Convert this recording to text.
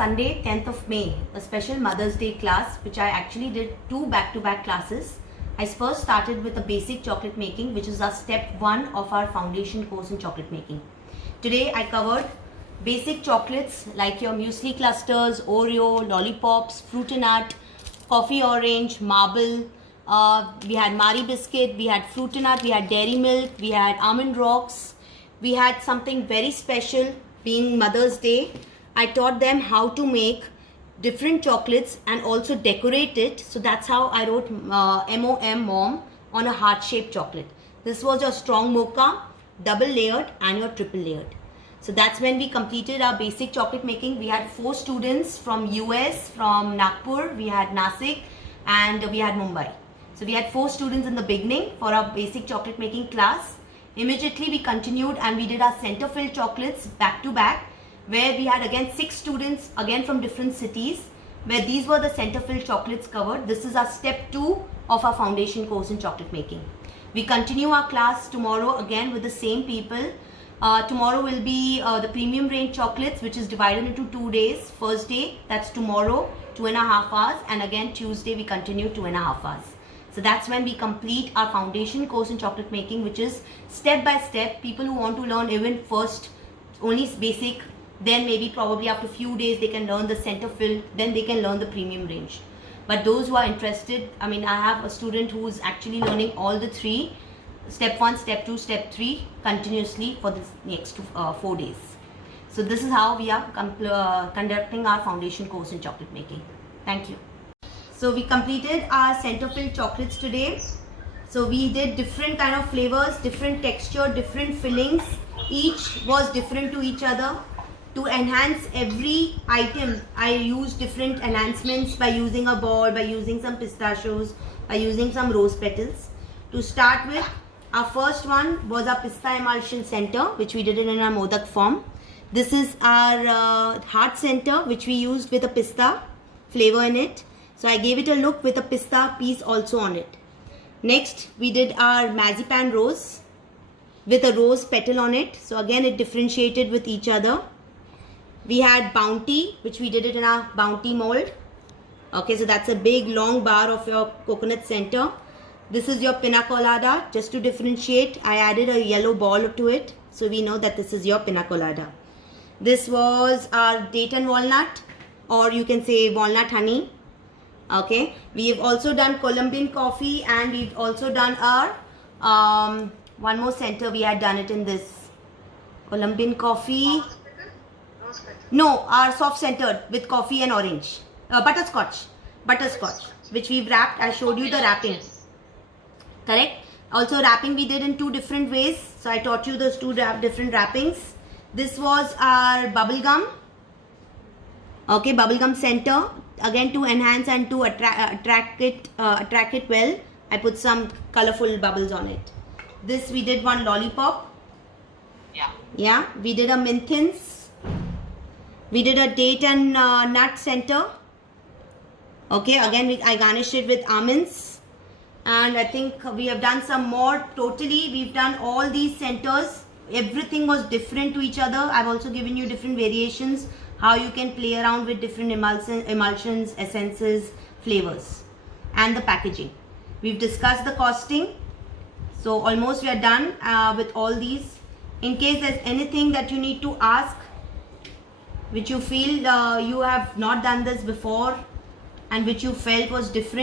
Sunday, 10th of May, a special Mother's Day class, which I actually did 2 back-to-back classes. I first started with a basic chocolate making, which is our step 1 of our foundation course in chocolate making. Today I covered basic chocolates like your muesli clusters, Oreo, lollipops, fruit and nut, coffee orange, marble. We had Marie biscuit, we had fruit and nut, we had dairy milk, we had almond rocks. We had something very special being Mother's Day. I taught them how to make different chocolates and also decorate it. So that's how I wrote Mom on a heart-shaped chocolate. This was your strong mocha, double layered and your triple layered. So that's when we completed our basic chocolate making. We had 4 students from US, from Nagpur, we had Nasik and we had Mumbai. So we had 4 students in the beginning for our basic chocolate making class. Immediately we continued and we did our center filled chocolates back to back, where we had again 6 students again from different cities, where these were the center filled chocolates covered. This is our step 2 of our foundation course in chocolate making. We continue our class tomorrow again with the same people. Tomorrow will be the premium range chocolates, which is divided into 2 days. First day, that's tomorrow, 2.5 hours, and again Tuesday we continue 2.5 hours. So that's when we complete our foundation course in chocolate making, which is step by step. People who want to learn even first only basic, then maybe probably after few days they can learn the center fill, then they can learn the premium range. But those who are interested, I have a student who is actually learning all the 3, step 1, step 2, step 3 continuously for the next 4 days. So this is how we are conducting our foundation course in chocolate making. Thank you. So we completed our center filled chocolates today. So we did different kind of flavors, different texture, different fillings. Each was different to each other. To enhance every item, I used different enhancements by using a ball, by using some pistachios, by using some rose petals. To start with, our first one was our pista emulsion center, which we did it in our modak form. This is our heart center, which we used with a pista flavor in it. So I gave it a look with a pista piece also on it. Next, we did our marzipan rose with a rose petal on it. So again, it differentiated with each other. We had bounty, which we did it in our bounty mold. Okay, so that's a big long bar of your coconut center. This is your pina colada. Just to differentiate, I added a yellow ball to it, so we know that this is your pina colada. This was our date and walnut, or you can say walnut honey. Okay, we've also done Colombian coffee, and we've also done our one more center. We had done it in this Colombian coffee. No, our soft centered with coffee and orange. Butterscotch, which we've wrapped. I showed you the wrapping. Correct. Also wrapping we did in 2 different ways. So I taught you those 2 different wrappings. This was our bubble gum. Okay, bubble gum center. Again, to enhance and to attract it well, I put some colorful bubbles on it. This we did one lollipop. Yeah. We did a minthins. We did a date and nut center. Okay, again I garnished it with almonds. And I think we have done some more. Totally, we've done all these centers. Everything was different to each other. I've also given you different variations, how you can play around with different emulsions, essences, flavors, and the packaging. We've discussed the costing. So almost we are done with all these. In case there's anything that you need to ask, which you feel you have not done this before and which you felt was different,